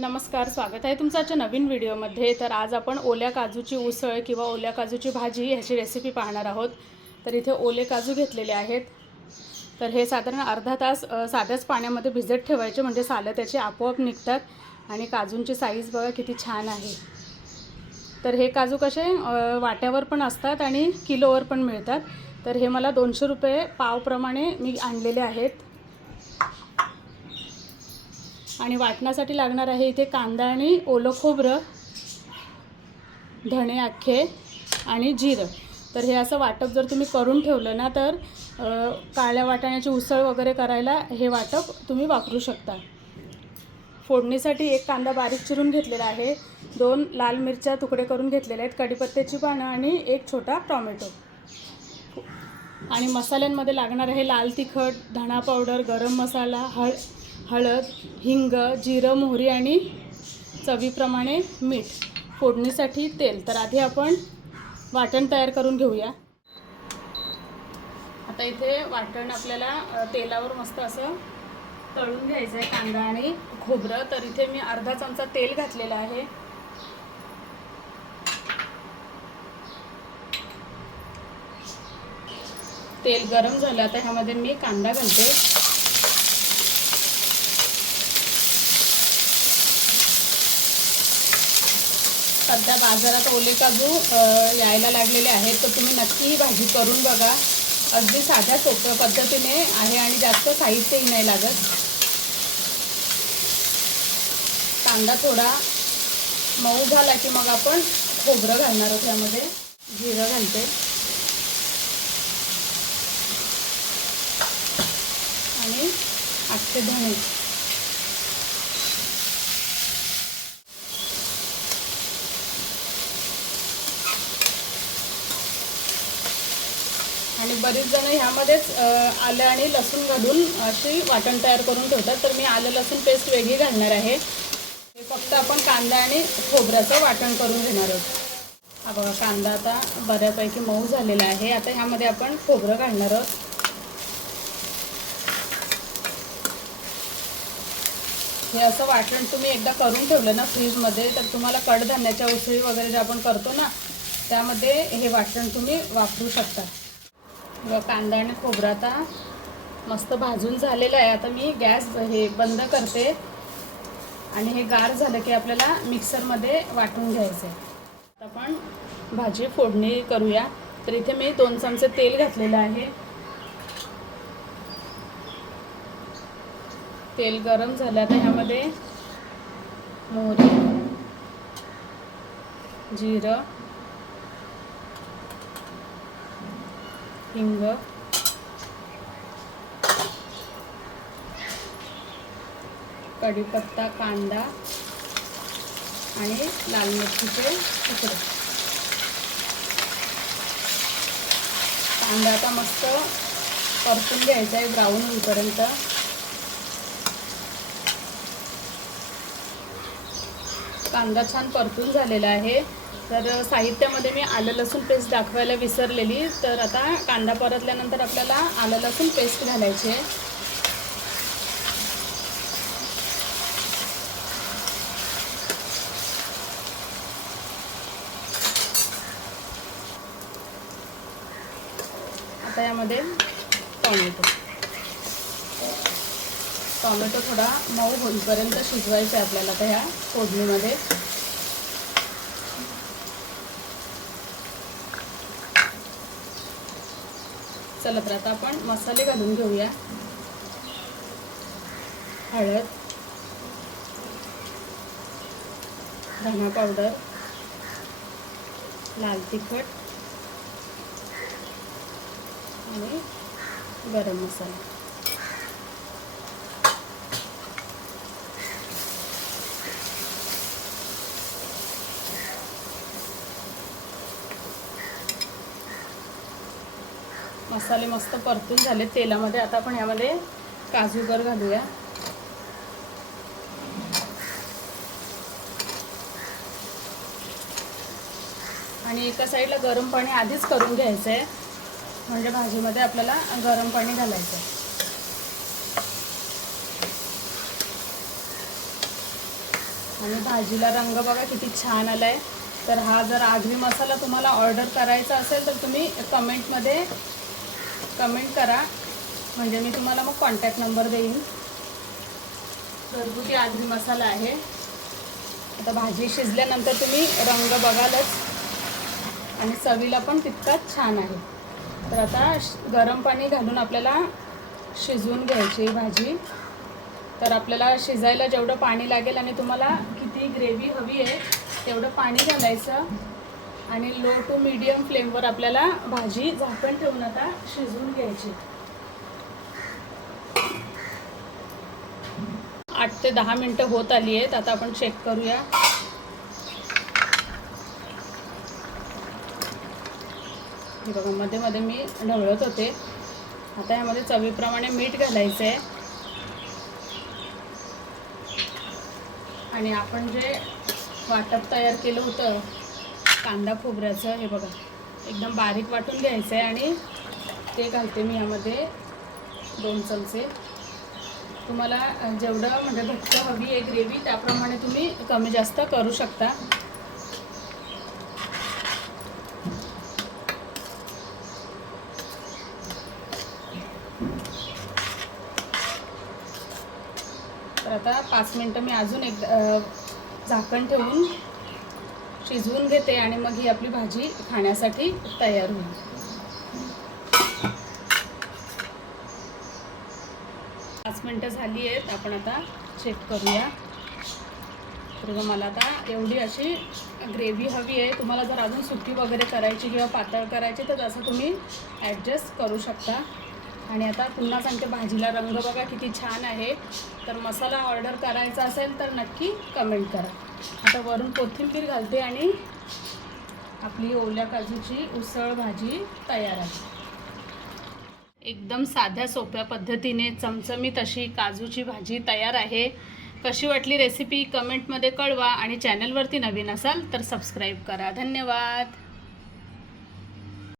नमस्कार, स्वागत आहे तुमचं आजच्या नवीन व्हिडिओमध्ये। तर आज आपण ओल्या काजूची उसळ किंवा ओल्या काजूची भाजी ह्याची रेसिपी पाहणार आहोत। तर इथे ओले काजू घेतलेले आहेत। तर हे साधारण अर्धा तास साध्याच पाण्यामध्ये भिजत ठेवायचे, म्हणजे सालं त्याचे आपोआप निघतात। आणि काजूंची साईज बघा किती छान आहे। तर हे काजू कसे वाट्यावर पण असतात आणि किलोवर पण मिळतात। तर हे मला 200 रुपये पावप्रमाणे मी आणलेले आहेत। आणि वाटण्यासाठी लागणार आहे इथे कांदा आणि ओलं खोबरं, धणे अख्खे आणि जिरं। तर हे असं वाटप जर तुम्ही करून ठेवलं ना, तर काळ्या वाटाण्याची उसळ वगैरे करायला हे वाटप तुम्ही वापरू शकता। फोडणीसाठी एक कांदा बारीक चिरून घेतलेला आहे, 2 लाल मिरच्या तुकडे करून घेतलेले आहेत, कढीपत्त्याची पानं आणि एक छोटा टोमॅटो। आणि मसाल्यांमध्ये लागणार आहे लाल तिखट, धणा पावडर, गरम मसाला, हळद, हिंग, जिरं, मोहरी आणि चवीप्रमाणे मीठ। फोडणीसाठी तेल। तर आधी आपण वाटण तयार करून घेऊया। आता इथे वाटण आपल्याला तेलावर मस्त असं तळून घ्यायचं आहे, कांदा आणि खोबरं। तर इथे मी अर्धा चमचा तेल घातलेला आहे। तेल गरम झालं, आता ह्यामध्ये मी कांदा घालते। सध्या बाजारात ओले काजू यायला लागलेले आहेत, तर तुम्ही नक्की ही भाजी करून बघा। अगदी साध्या सोप्या पद्धतीने आहे आणि जास्त साहित्यही नाही लागत। कांदा थोडा मऊ झाला की मग आपण खोबरं घालणार आहोत। त्यामध्ये जिरं घालते आणि अख्खे धणे। आणि बरेच जण ह्यामध्येच आलं आणि लसूण घालून अशी वाटण तयार करून ठेवतात। तर मी आलं लसूण पेस्ट वेगळी घालणार आहे। हे फक्त आपण कांदा आणि खोबऱ्याचं वाटण करून घेणार आहोत। हा बघा, कांदा आता बऱ्यापैकी मऊ झालेला आहे। आता ह्यामध्ये आपण खोबरं घालणार आहोत। हे असं वाटण तुम्ही एकदा करून ठेवलं ना फ्रीजमध्ये, तर तुम्हाला कडधान्याच्या उसळी वगैरे जे आपण करतो ना, त्यामध्ये हे वाटण तुम्ही वापरू शकता। कांदा आणि खोबरं आता मस्त भाजून झालेलं आहे। आता मी गॅस हे बंद करते आणि हे गार झालं की आपल्याला मिक्सरमध्ये वाटून घ्यायचं आहे। आता आपण भाजी फोडणी करूया। तर इथे मी 2 चमचे तेल घातलेलं आहे। तेल गरम झालं, आता ह्यामध्ये मोहरी, जिरं, हिंग, कढीपत्ता, कांदा आणि लाल मिरचीचे तुकडे। कांदा आता मस्त परतून घ्यायचा आहे ब्राऊन होईपर्यंत। कांदा छान परतून झालेला आहे। तर साहित्यामध्ये मी आलं लसूण पेस्ट दाखवायला विसरलेली। तर आता कांदा परतल्यानंतर आपल्याला आलं लसूण पेस्ट घालायची आहे। आता यामध्ये टोमॅटो थोडा मऊ होईपर्यंत शिजवायचं आहे आपल्याला आता ह्या फोडणीमध्ये। चला, तर आता आपण मसाले घालून घेऊया। हळद, धना पावडर, लाल तिखट आणि गरम मसाला। मसाले मस्त परतून झाले तेलामध्ये। आता आपण यामध्ये काजूगर घालूया। आणि एका साईडला गरम पाणी आधीच करून घ्यायचं आहे, म्हणजे भाजीमध्ये आपल्याला गरम पाणी घालायचं आहे। आणि भाजीला रंग बघा किती छान आला आहे. तर हा जर आगरी मसाला तुम्हाला ऑर्डर करायचा असेल तर तुम्ही कमेंटमध्ये कमेंट करा, म्हणजे मी तुम्हाला मग कॉन्टॅक्ट नंबर देईन. घरगुती आगरी मसाला आहे. आता भाजी शिजल्यानंतर तुम्ही रंग बघालच आणि चवीला पण तितकाच छान आहे. तर आता गरम पाणी घालून आपल्याला शिजवून घ्यायची भाजी. तर आपल्याला शिजायला जेवढं पाणी लागेल आणि तुम्हाला किती ग्रेव्ही हवी आहे तेवढं पाणी घालायचं आणि लो टू मीडियम फ्लेमवर आपल्याला भाजी झाकण ठेवून आता शिजवून घ्यायची. 8 ते 10 मिनटं होत आली आहेत. आता आपण चेक करूया. हे बघा, मध्ये मध्ये मी ढवळत होते. आता यामध्ये चवीप्रमाणे मीठ घालायचं आहे आणि आपण जे वाटप तयार केलं होतं कांदा खोबऱ्याचं, हे बघा एकदम बारीक वाटून घ्यायचं आहे आणि ते घालते मी यामध्ये 2 चमचे. तुम्हाला जेवढं म्हणजे घट्ट हवी आहे ग्रेव्ही त्याप्रमाणे तुम्ही कमी जास्त करू शकता. तर आता 5 मिनटं मी अजून झाकण ठेवून शिजवून घेते आणि मग ही आपली भाजी खाण्यासाठी तयार होईल. 5 मिनटं झाली आहेत. आपण आता चेक करूया. तर मला आता एवढी अशी ग्रेव्ही हवी आहे. तुम्हाला जर अजून सुकी वगैरे करायची किंवा पातळ करायची तर तसं तुम्ही ॲडजस्ट करू शकता. आणि आता पुन्हा सांगते, भाजीला रंग बघा किती छान आहे. तर मसाला ऑर्डर करायचा असेल तर नक्की कमेंट करा. आता वरून कोथिंबीर घालते आणि आपली ओल्या काजूची उसळ भाजी तयार आहे. एकदम साध्या सोप्या पद्धतीने चमचमीत अशी काजूची भाजी तयार आहे. कशी वाटली रेसिपी कमेंटमध्ये कळवा आणि चॅनलवरती नवीन असाल तर सबस्क्राईब करा. धन्यवाद.